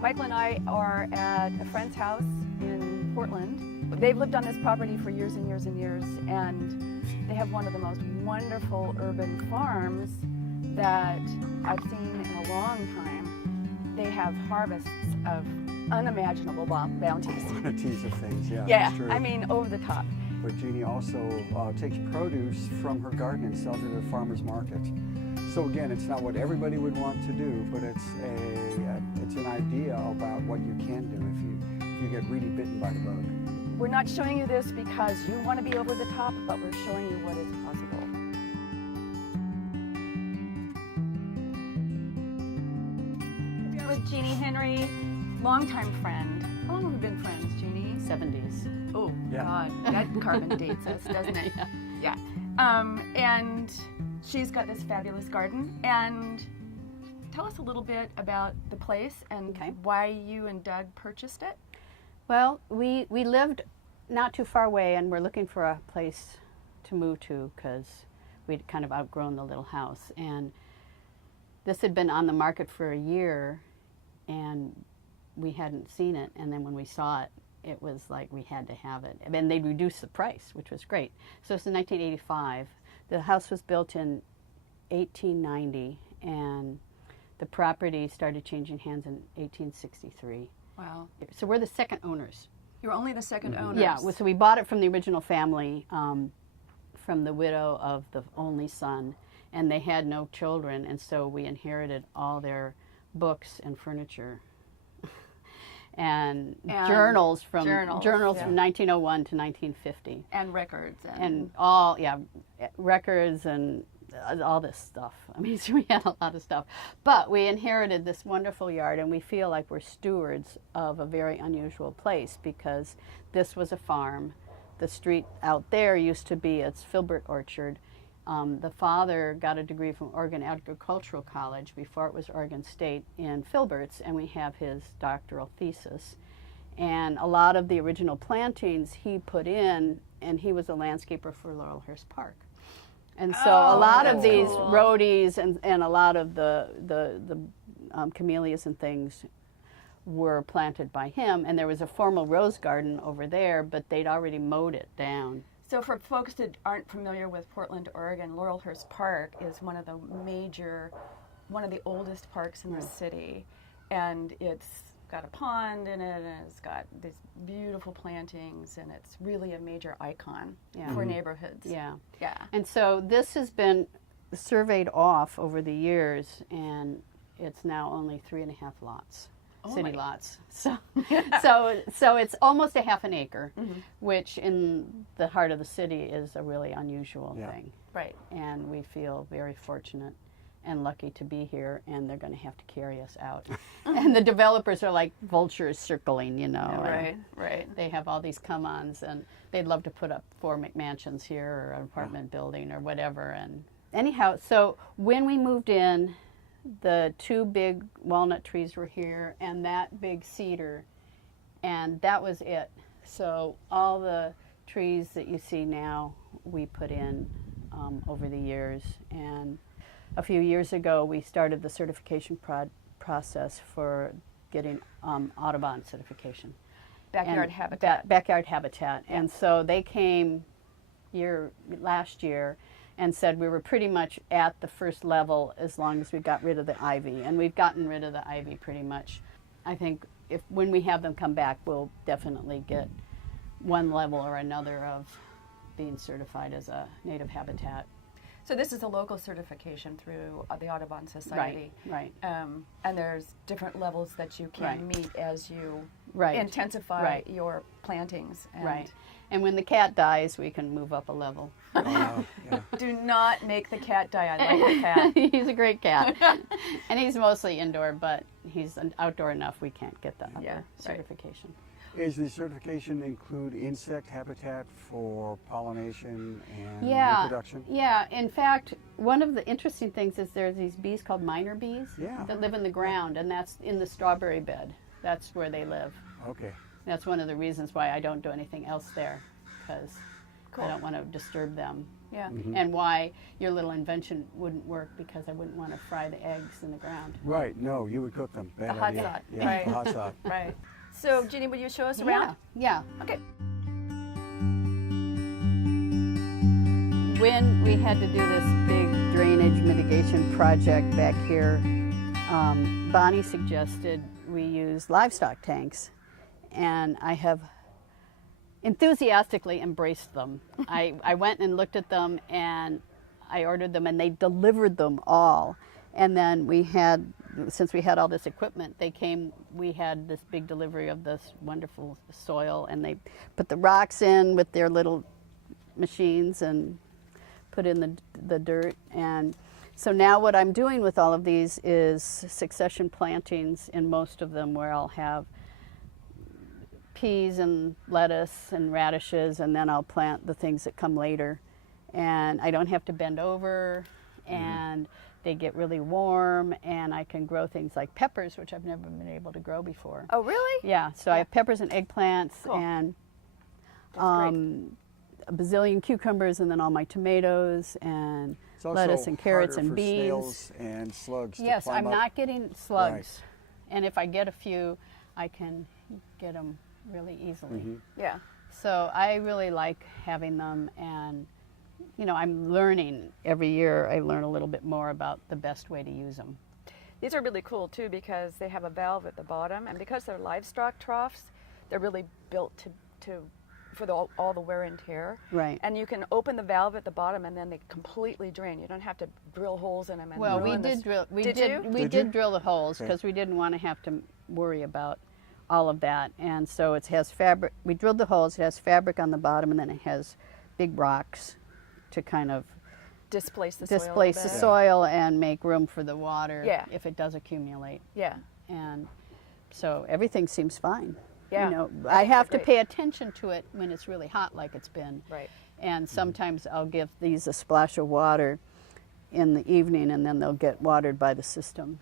Michael and I are at a friend's house in Portland. They've lived on this property for years and years and years, and they have one of the most wonderful urban farms that I've seen in a long time. They have harvests of unimaginable bounties. Quantities of things, yeah. Yeah, That's true. I mean, over the top. But Jeannie also takes produce from her garden and sells it at a farmer's market. So again, it's not what everybody would want to do, but it's an idea about what you can do if you get really bitten by the bug. We're not showing you this because you want to be over the top, but we're showing you what is possible. We're with Jeannie Henry, longtime friend. How long have we been friends, Jeannie? 70s. Oh, Yeah. God, that carbon dates us, doesn't it? Yeah. And she's got this fabulous garden. And tell us a little bit about the place and Okay. why you and Doug purchased it. Well, we lived not too far away, and we're looking for a place to move to because we'd kind of outgrown the little house. And this had been on the market for a year, and we hadn't seen it. And then when we saw it, it was like we had to have it. And then they reduced the price, which was great. So it's in 1985. The house was built in 1890, and the property started changing hands in 1863. Wow. So we're the second owners. You're only the second owners. Yeah, so we bought it from the original family, from the widow of the only son, and they had no children, and so we inherited all their books and furniture. and journals from yeah. 1901 to 1950. And records. And all, yeah, records and all this stuff. I mean, so we had a lot of stuff. But we inherited this wonderful yard, and we feel like we're stewards of a very unusual place because this was a farm. The street out there used to be its filbert orchard. The father got a degree from Oregon Agricultural College before it was Oregon State in filberts, and we have his doctoral thesis. And a lot of the original plantings he put in, and he was a landscaper for Laurelhurst Park. And so a lot of these cool. rhodies and a lot of the camellias and things were planted by him. And there was a formal rose garden over there, but they'd already mowed it down. So for folks that aren't familiar with Portland, Oregon, Laurelhurst Park is one of the oldest parks in the city. And it's got a pond in it, and it's got these beautiful plantings, and it's really a major icon for neighborhoods. Yeah. Yeah. And so this has been surveyed off over the years, and it's now only 3.5 lots. City lots. So it's almost a half an acre, which in the heart of the city is a really unusual thing. Right. And we feel very fortunate and lucky to be here, and they're going to have to carry us out. And the developers are like vultures circling, you know. Right. They have all these come-ons, and they'd love to put up 4 McMansions here or an apartment building or whatever. And anyhow, so when we moved in, the 2 big walnut trees were here and that big cedar, and that was it. So all the trees that you see now we put in over the years. And a few years ago we started the certification process for getting Audubon certification. Backyard habitat. Backyard habitat. Yeah. And so they came last year and said we were pretty much at the first level as long as we got rid of the ivy. And we've gotten rid of the ivy pretty much. I think when we have them come back, we'll definitely get one level or another of being certified as a native habitat. So this is a local certification through the Audubon Society. Right. And there's different levels that you can meet as you Right. intensify Right. your plantings. And Right. And when the cat dies, we can move up a level. Yeah. do not make the cat die. I like the cat. He's a great cat. And he's mostly indoor, but he's outdoor enough we can't get the upper certification. Is the certification include insect habitat for pollination and reproduction? Yeah, in fact, one of the interesting things is there's these bees called miner bees Yeah. that live in the ground, and that's in the strawberry bed. That's where they live. Okay. That's one of the reasons why I don't do anything else there, because Cool. I don't want to disturb them. Yeah. And why your little invention wouldn't work, because I wouldn't want to fry the eggs in the ground. Right. No, you would cook them. Bad The hot idea. side. Yeah, Right. the hot side. Right. So, Jeannie, will you show us around? Yeah. Okay. When we had to do this big drainage mitigation project back here, Bonnie suggested we use livestock tanks, and I have enthusiastically embraced them. I went and looked at them, and I ordered them, and they delivered them all. And then we had, since we had all this equipment, they came, we had this big delivery of this wonderful soil, and they put the rocks in with their little machines and put in the dirt. And so now what I'm doing with all of these is succession plantings in most of them, where I'll have peas and lettuce and radishes, and then I'll plant the things that come later. And I don't have to bend over, and they get really warm, and I can grow things like peppers, which I've never been able to grow before. Oh, really? Yeah, so I have peppers and eggplants, Cool. and That's great. a bazillion cucumbers, and then all my tomatoes and It's also lettuce and carrots harder and for beans. snails and slugs Yes, to climb I'm up. not getting slugs, and if I get a few, I can get them really easily. Yeah. So I really like having them, and you know, I'm learning every year. I learn a little bit more about the best way to use them. These are really cool too because they have a valve at the bottom, and because they're livestock troughs, they're really built for all the wear and tear. Right. And you can open the valve at the bottom, and then they completely drain. You don't have to drill holes in them. And Well, we ruin did this. drill. We Did did. you? We Did did you? drill the holes Okay. because we didn't want to have to worry about all of that. And so it has fabric. We drilled the holes. It has fabric on the bottom, and then it has big rocks to kind of Displace the soil. a displace the little bit. soil and make room for the water Yeah. if it does accumulate. Yeah. And so everything seems fine. Yeah. You know, I I think have they're to great. pay attention to it when it's really hot, like it's been. Right. And sometimes I'll give these a splash of water in the evening, and then they'll get watered by the system.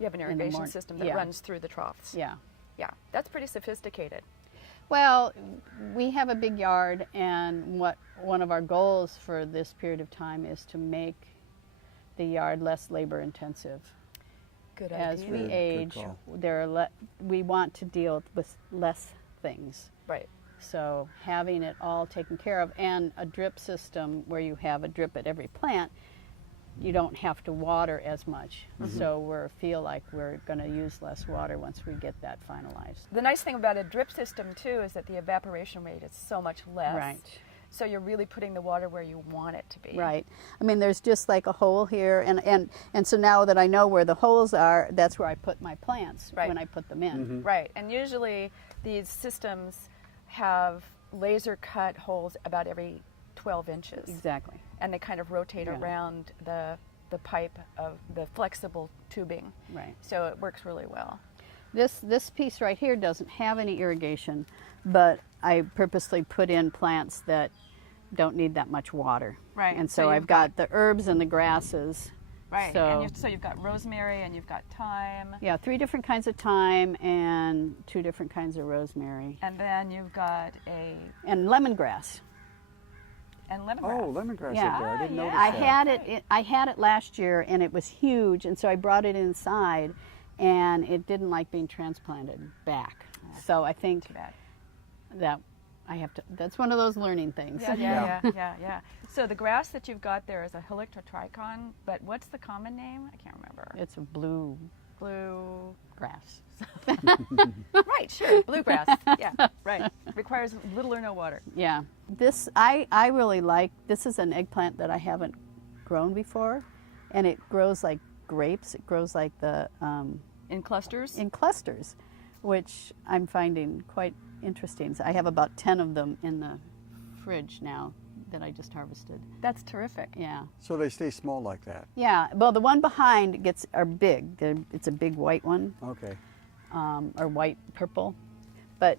You have an the irrigation morning. system that Yeah. runs through the troughs. Yeah. Yeah. That's pretty sophisticated. Well, we have a big yard, and one of our goals for this period of time is to make the yard less labor intensive. Good As idea. we Good age, call. we want to deal with less things. Right. So having it all taken care of, and a drip system where you have a drip at every plant, you don't have to water as much. So we feel like we're going to use less water once we get that finalized. The nice thing about a drip system too is that the evaporation rate is so much less. Right. So you're really putting the water where you want it to be. Right. I mean, there's just like a hole here, and so now that I know where the holes are, that's where I put my plants Right. when I put them in. Right. And usually these systems have laser cut holes about every 12 inches. Exactly. And they kind of rotate Yeah. around the pipe of the flexible tubing. Right. So it works really well. This piece right here doesn't have any irrigation, but I purposely put in plants that don't need that much water. Right, And so so, you've I've got the herbs and the grasses. Right. So, And so you've got rosemary and you've got thyme. yeah, 3 different kinds of thyme and 2 different kinds of rosemary And then you've got and lemongrass. lemongrass. Oh, lemongrass Yeah. up there. I didn't yeah. notice I that. had it. I had it last year, and it was huge, and so I brought it inside, and it didn't like being transplanted back. So I think Too bad. that I have to. That's one of those learning things. Yeah. So the grass that you've got there is a Helictotrichon, but what's the common name? I can't remember. It's a blue Blue. grass. Right, sure. Bluegrass. Yeah, right. Requires little or no water. Yeah. This I really like. This is an eggplant that I haven't grown before, and it grows like grapes. It grows like the In clusters? in clusters, which I'm finding quite interesting. So I have about 10 of them in the fridge now that I just harvested. That's terrific. Yeah. So they stay small like that. Yeah. Well, the one behind are big. It's a big white one, Okay. or white purple. But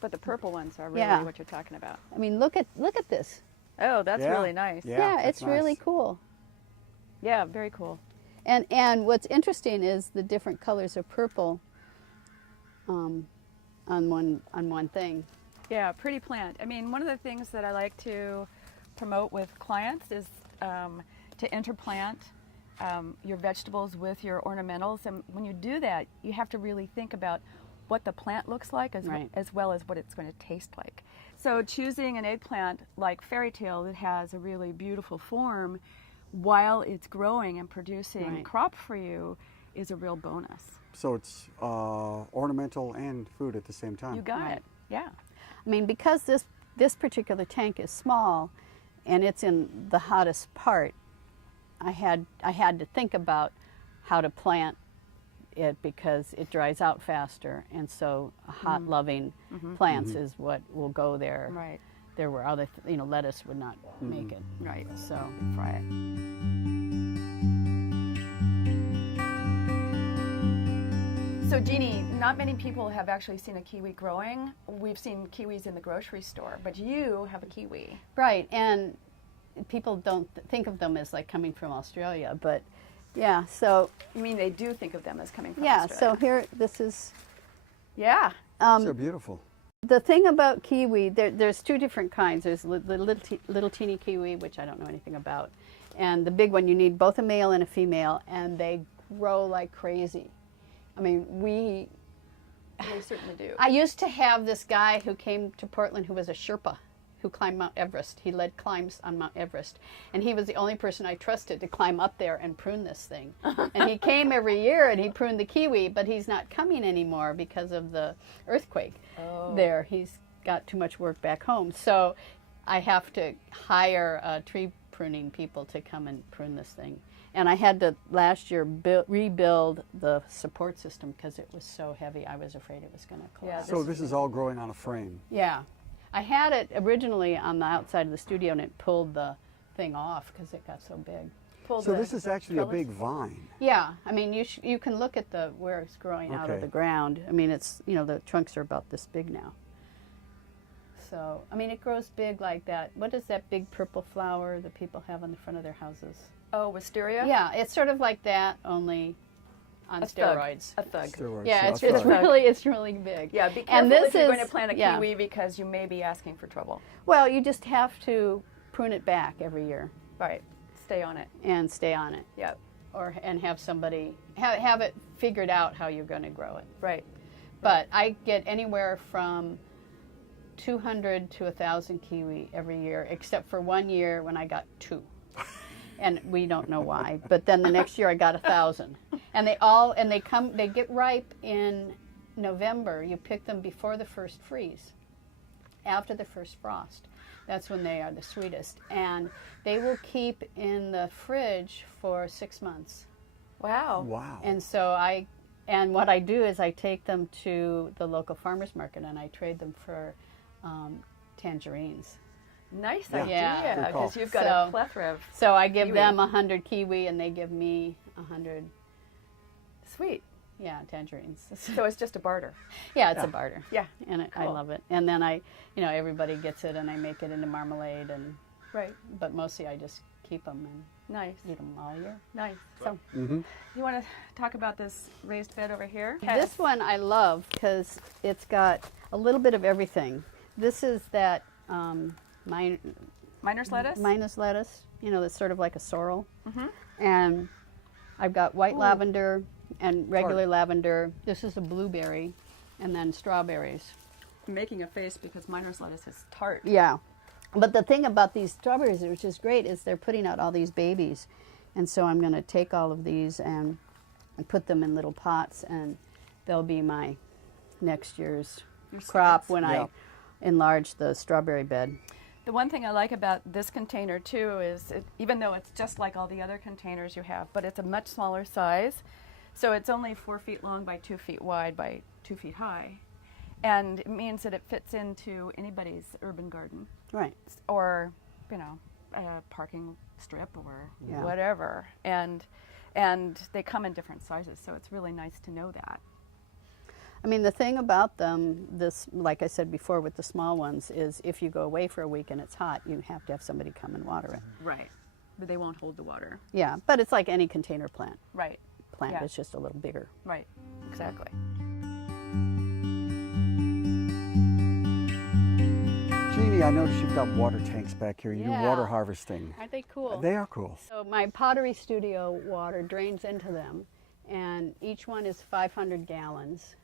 But the purple ones are really Yeah. what you're talking about. I mean, look at this. Oh, that's Yeah. really nice. Yeah, It's that's really nice. cool. Yeah, very cool. And what's interesting is the different colors of purple on one thing. Yeah, pretty plant. I mean, one of the things that I like to promote with clients is to interplant your vegetables with your ornamentals. And when you do that, you have to really think about what the plant looks like Right. as well as what it's going to taste like. So choosing an eggplant like Fairy Tale that has a really beautiful form while it's growing and producing Right. crop for you is a real bonus. So it's ornamental and food at the same time. You got Right. it. Yeah. I mean, because this particular tank is small and it's in the hottest part, I had to think about how to plant it because it dries out faster, and so hot loving plants is what will go there. Right. There were other, lettuce would not make it. Right. So Fry it. So Jeannie, not many people have actually seen a kiwi growing. We've seen kiwis in the grocery store, but you have a kiwi. right, and people don't think of them as like coming from Australia, but yeah. So I mean, they do think of them as coming from yeah. Australia. So here, this is. Yeah. So beautiful. The thing about kiwi, there's two different kinds. There's the little teeny kiwi, which I don't know anything about, and the big one. You need both a male and a female, and they grow like crazy. I mean, They certainly do. I used to have this guy who came to Portland who was a Sherpa who climbed Mount Everest. He led climbs on Mount Everest, and he was the only person I trusted to climb up there and prune this thing. And he came every year and he pruned the kiwi, but he's not coming anymore because of the earthquake there. He's got too much work back home. So I have to hire tree pruning people to come and prune this thing. And I had to last year rebuild the support system because it was so heavy. I was afraid it was going to collapse. So this is all growing on a frame. Yeah. I had it originally on the outside of the studio and it pulled the thing off because it got so big. So this is actually a big vine. Yeah. I mean, you can look at where it's growing out of Okay. the ground. I mean, it's, the trunks are about this big now. So, I mean, it grows big like that. What is that big purple flower that people have on the front of their houses? Oh, wisteria? Yeah, it's sort of like that, only on steroids. A thug. Steroids. Yeah, So it's, a it's thug. really big. Yeah, be careful And this if you're going is- to plant a yeah. kiwi because you may be asking for trouble. Well, you just have to prune it back every year Right. Stay on it. and stay on it, Yep. and have somebody have it figured out how you're going to grow it. Right. But I get anywhere from 200 to 1,000 kiwi every year, except for 1 year when I got 2. And we don't know why. But then the next year I got 1,000. And they get ripe in November. You pick them before the first freeze, after the first frost. That's when they are the sweetest. And they will keep in the fridge for 6 months. Wow. Wow. And so what I do is I take them to the local farmers market and I trade them for tangerines. Nice Yeah. Yeah. idea. Good call. Because you've got So- a plethora of So I give Kiwi. them 100 kiwi and they give me 100, sweet. tangerines. So it's just a barter. Yeah, it's Yeah. a barter. Yeah. And I Cool. love it. And then everybody gets it and I make it into marmalade Right. but mostly I just keep them and Nice. eat them all year. Nice. So Mm-hmm. You want to talk about this raised bed over here? this one I love because it's got a little bit of everything. This is that Miner's lettuce? Minus lettuce, that's sort of like a sorrel. Mhm. And I've got white Ooh. lavender and regular lavender. This is a blueberry, and then strawberries. I'm making a face because miner's lettuce is tart. Yeah. But the thing about these strawberries, which is great, is they're putting out all these babies. And so I'm going to take all of these and put them in little pots, and they'll be my next year's Your crop seeds. when Yeah. I enlarge the strawberry bed. The one thing I like about this container too is even though it's just like all the other containers you have, but it's a much smaller size. So it's only 4 feet long by 2 feet wide by 2 feet high. And it means that it fits into anybody's urban garden Right. or, a parking strip or Yeah. whatever. And they come in different sizes, so it's really nice to know that. I mean, the thing about them, like I said before with the small ones, is if you go away for a week and it's hot, you have to have somebody come and water it. Right. But they won't hold the water. Yeah, but it's like any container plant. Right. Plant Yeah. is just a little bigger. Right. Exactly. I noticed you've got water tanks back here. You do Yeah. water harvesting. Aren't they cool? They are cool. So my Pottery Studio water drains into them, and each one is 500 gallons.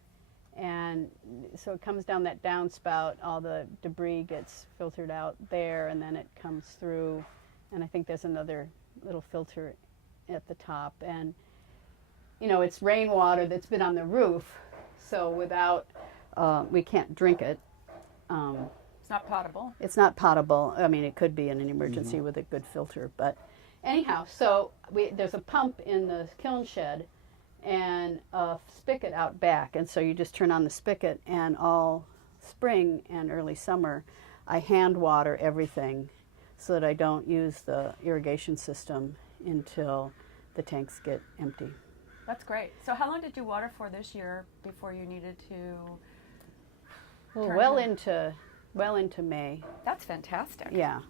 And so it comes down that downspout, all the debris gets filtered out there, and then it comes through, and I think there's another little filter at the top. And, you know, it's rainwater that's been on the roof, so without, we can't drink it. It's not potable. It's not potable. I mean, it could be in an emergency with a good filter, but anyhow, so there's a pump in the kiln shed and a spigot out back, and so you just turn on the spigot, and all spring and early summer I hand water everything so that I don't use the irrigation system until the tanks get empty. That's great. So how long did you water for this year before you needed to? Well into May. That's fantastic. Yeah.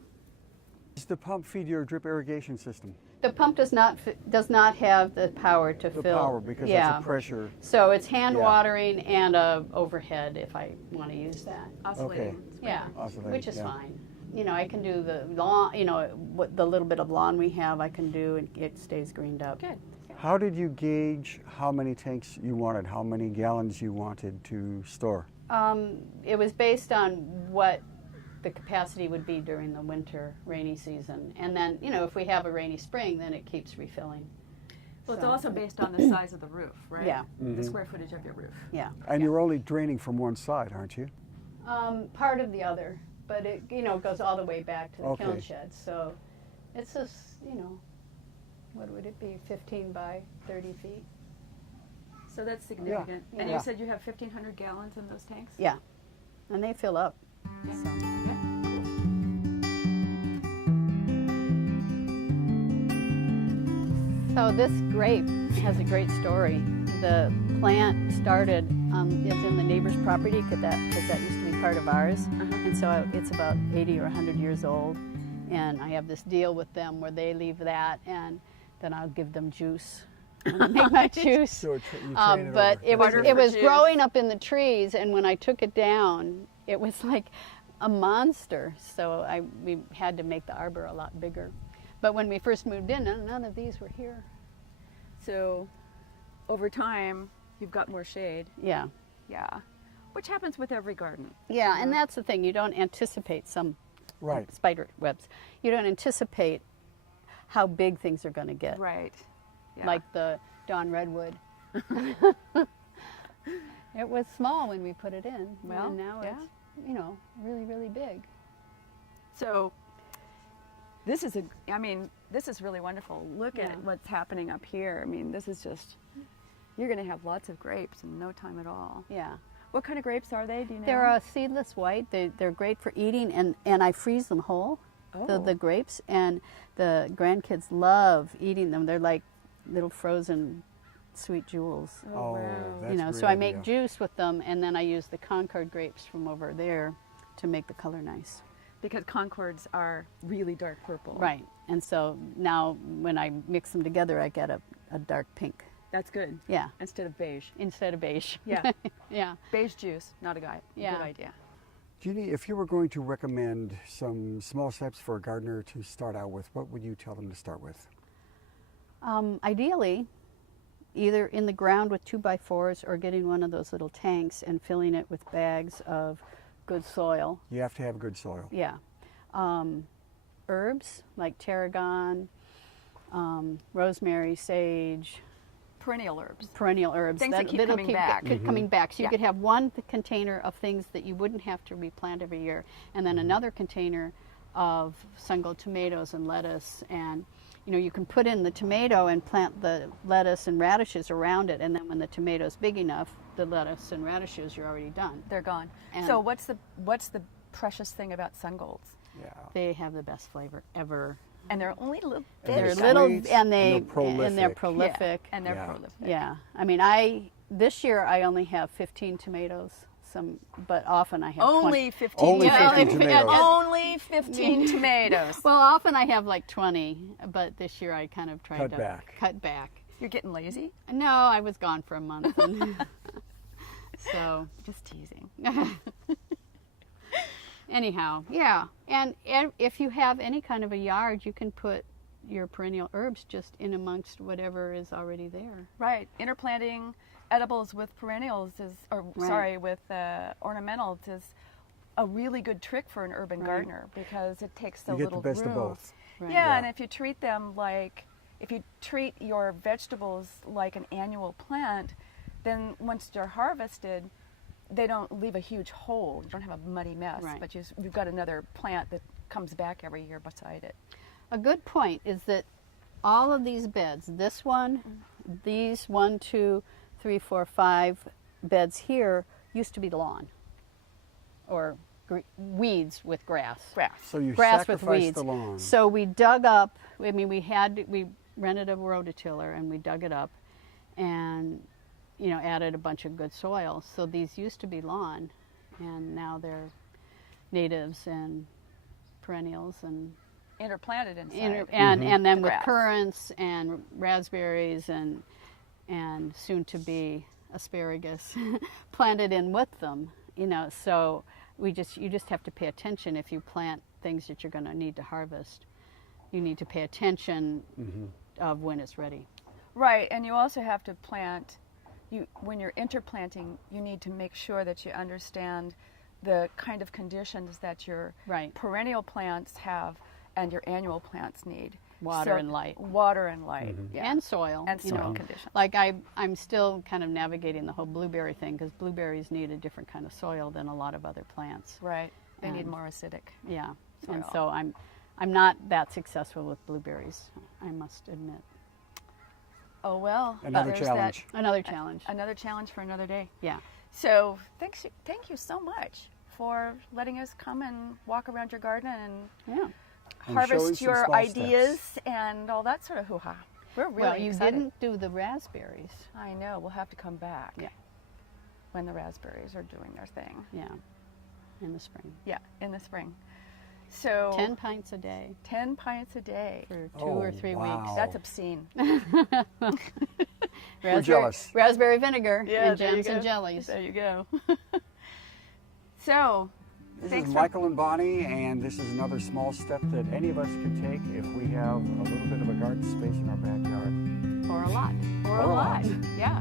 Does the pump feed your drip irrigation system? The pump does not have the power to The fill. power, because yeah. that's a pressure. So it's hand Yeah. watering and a overhead if I want to use that. Oscillating. Yeah, Oscillating, which is yeah. fine. You know, I can do the lawn. You know, what the little bit of lawn we have, I can do, and it stays greened up. Good. How did you gauge how many tanks you wanted, how many gallons you wanted to store? It was based on what the capacity would be during the winter rainy season, and then you know if we have a rainy spring, then it keeps refilling. Well, it's So- also based on the size of the roof, right? Yeah. The square footage of your roof. Yeah. And you're only draining from one side, aren't you? Part of the other, but it goes all the way back to the kiln Okay. shed. So it's just what would it be, 15 by 30 feet? So that's significant. Yeah. And Yeah. you said you have 1,500 gallons in those tanks? Yeah, and they fill up. Yeah. So. Yeah. So this grape has a great story. The plant started it's in the neighbor's property because that used to be part of ours, and so it's about 80 or 100 years old. And I have this deal with them where they leave that, and then I'll give them juice. When I make my juice. So you train But over. it was Barter it for was juice. growing up in the trees, and when I took it down, it was like a monster. So we had to make the arbor a lot bigger. But when we first moved in, none of these were here. So over time, you've got more shade. Yeah. Yeah. Which happens with every garden. Yeah, and that's the thing. You don't anticipate some Right. spider webs. You don't anticipate how big things are going to get. Right. Yeah. Like the Dawn Redwood. It was small when we put it in. Well, and now yeah. it's, really, really big. So this is really wonderful. Look Yeah. at what's happening up here. I mean, this is just, you're going to have lots of grapes in no time at all. Yeah. What kind of grapes are they? Do you know? They're a seedless white. They're great for eating, and I freeze them whole, Oh. the grapes, and the grandkids love eating them. They're like little frozen sweet jewels. Oh, wow. that's a So great I make idea. juice with them, and then I use the Concord grapes from over there to make the color nice. Because Concords are really dark purple. Right, and so now when I mix them together, I get a dark pink. That's good. Yeah, Instead of beige. instead of beige. Yeah. Yeah. Beige juice, not a guy. Yeah. Good idea. Jeannie, if you were going to recommend some small steps for a gardener to start out with, what would you tell them to start with? Ideally, either in the ground with 2x4s or getting one of those little tanks and filling it with bags of good soil. You have to have good soil. Yeah. Herbs like tarragon, rosemary, sage, Perennial herbs. perennial herbs. Things that keep that'll coming back. Coming back. So you Yeah. could have one container of things that you wouldn't have to replant every year, and then another container of sun-gold tomatoes and lettuce. And you can put in the tomato and plant the lettuce and radishes around it, and then when the tomato's big enough, the lettuce and radishes are already done. They're gone. And- So what's the precious thing about sun-golds? Yeah. They have the best flavor ever. And they're only little And They're bitty. little, sweet, and they're they're prolific. prolific. Yeah, and they're Yeah. prolific. Yeah, I mean, this year I only have 15 tomatoes. But often I have Only 20. 15. Only Yeah, 15 tomatoes. Only 15 tomatoes. Well, often I have like 20, but this year I kind of tried Cut to back. cut back. You're getting lazy? No, I was gone for a month. So, Just teasing. anyhow, yeah. And if you have any kind of a yard, you can put your perennial herbs just in amongst whatever is already there. Right. Interplanting edibles with perennials with ornamentals is a really good trick for an urban gardener because it takes so You get little the best room. of both. Right. Yeah, and if you treat them like, if you treat your vegetables like an annual plant, then once they're harvested, they don't leave a huge hole. You don't have a muddy mess, Right. but you've got another plant that comes back every year beside it. A good point is that all of these beds, this one, these 1, 2, 3, 4, 5 beds here, used to be lawn or weeds with grass. So you Grass with sacrifice weeds. the lawn. So we dug up. I mean, we rented a rototiller and we dug it up, and added a bunch of good soil. So these used to be lawn, and now they're natives and perennials and Interplanted inside. and then The with grass. currants and raspberries and soon to be asparagus planted in with them. So you just have to pay attention if you plant things that you're going to need to harvest. You need to pay attention of when it's ready. Right, and you also have to plant. When you're interplanting, you need to make sure that you understand the kind of conditions that your Right. perennial plants have and your annual plants need. Water and light. Water and light. Yeah. And soil. And soil conditions. Like I'm still kind of navigating the whole blueberry thing because blueberries need a different kind of soil than a lot of other plants. Right. They need And- more acidic. Yeah. And Soil. so I'm not that successful with blueberries, I must admit. Oh well. Another there's challenge. Another challenge. Another challenge for another day. Yeah. So thank you so much for letting us come and walk around your garden and Yeah. And showing harvest some your small ideas steps. and all that sort of hoo-ha. We're really Well, you excited. didn't do the raspberries. I know. We'll have to come back. Yeah. When the raspberries are doing their thing. Yeah. In the spring. Yeah, in the spring. So 10 pints a day 10 pints a day. for 2 Oh, or 3 wow. weeks. That's obscene. Raspberry, jealous. Raspberry vinegar and there you jams and go. jellies. There you go. So, This thanks is for Michael and Bonnie, and this is another small step that any of us can take if we have a little bit of a garden space in our backyard. Or a lot. or Or a a lot. lot. Yeah.